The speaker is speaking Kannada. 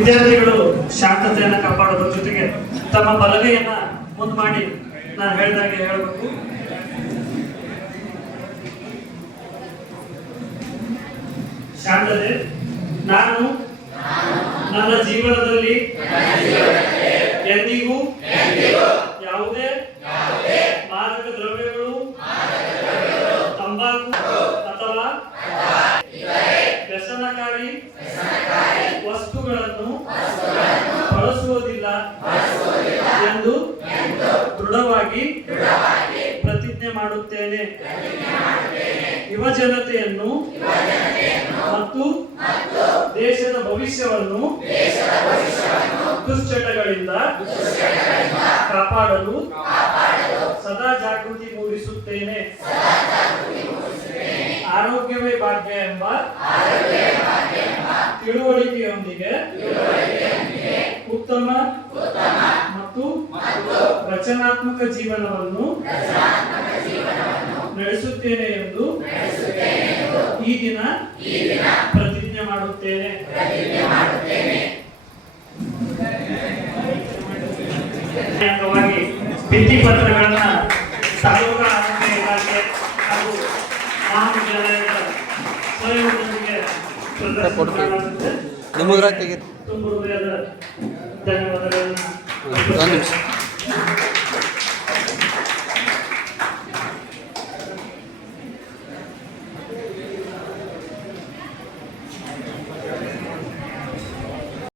ವಿದ್ಯಾರ್ಥಿಗಳು ಶಾಂತತೆಯನ್ನು ಕಾಪಾಡೋದ್ರ ಜೊತೆಗೆ ತಮ್ಮ ಬಲಗೈಯನ್ನ ಮುಂದ್ ಮಾಡಿ ನಾನು ಹೇಳಿದಾಗೆ ಹೇಳಬೇಕು. ಶಾಂತತೆ. ನಾನು ನನ್ನ ಜೀವನದಲ್ಲಿ ಎಂದಿಗೂ ಯಾವುದೇ ಮಾದಕ ದ್ರವ್ಯಗಳು, ತಂಬಾಕು ಅಥವಾ ವ್ಯಸನಕಾರಿ ವಸ್ತುಗಳನ್ನು ಬಳಸುವುದಿಲ್ಲ ಎಂದು ದೃಢವಾಗಿ ಪ್ರತಿಜ್ಞೆ ಮಾಡುತ್ತೇನೆ. ಯುವ ಜನತೆಯನ್ನು ಮತ್ತು ದೇಶದ ಭವಿಷ್ಯವನ್ನು ದುಶ್ಚಟಗಳಿಂದ ಕಾಪಾಡಲು ಸದಾ ಜಾಗೃತಿ ಮೂಡಿಸುತ್ತೇನೆ. ಆರೋಗ್ಯವೇ ಭಾಗ್ಯ ಎಂಬ ತಿಳುವಳಿಕೆಯೊಂದಿಗೆ ಉತ್ತಮ ಮತ್ತು ರಚನಾತ್ಮಕ ಜೀವನವನ್ನು ನಡೆಸುತ್ತೇನೆ ಎಂದು ಈ ದಿನ ಪ್ರತಿಜ್ಞೆ ಮಾಡುತ್ತೇನೆ. ಅಂಗವಾಗಿ ಭಿತ್ತಿ ಪತ್ರಗಳನ್ನ ತಾಲೂಕಾ ಆರೋಗ್ಯ ಇಲಾಖೆ ಹಾಗೂ ಮಹಾವಿದ್ಯಾಲಯದ ಸಹಯೋಗದೊಂದಿಗೆ ತುಂಬ ಹೃದಯದ ಧನ್ಯವಾದಗಳನ್ನ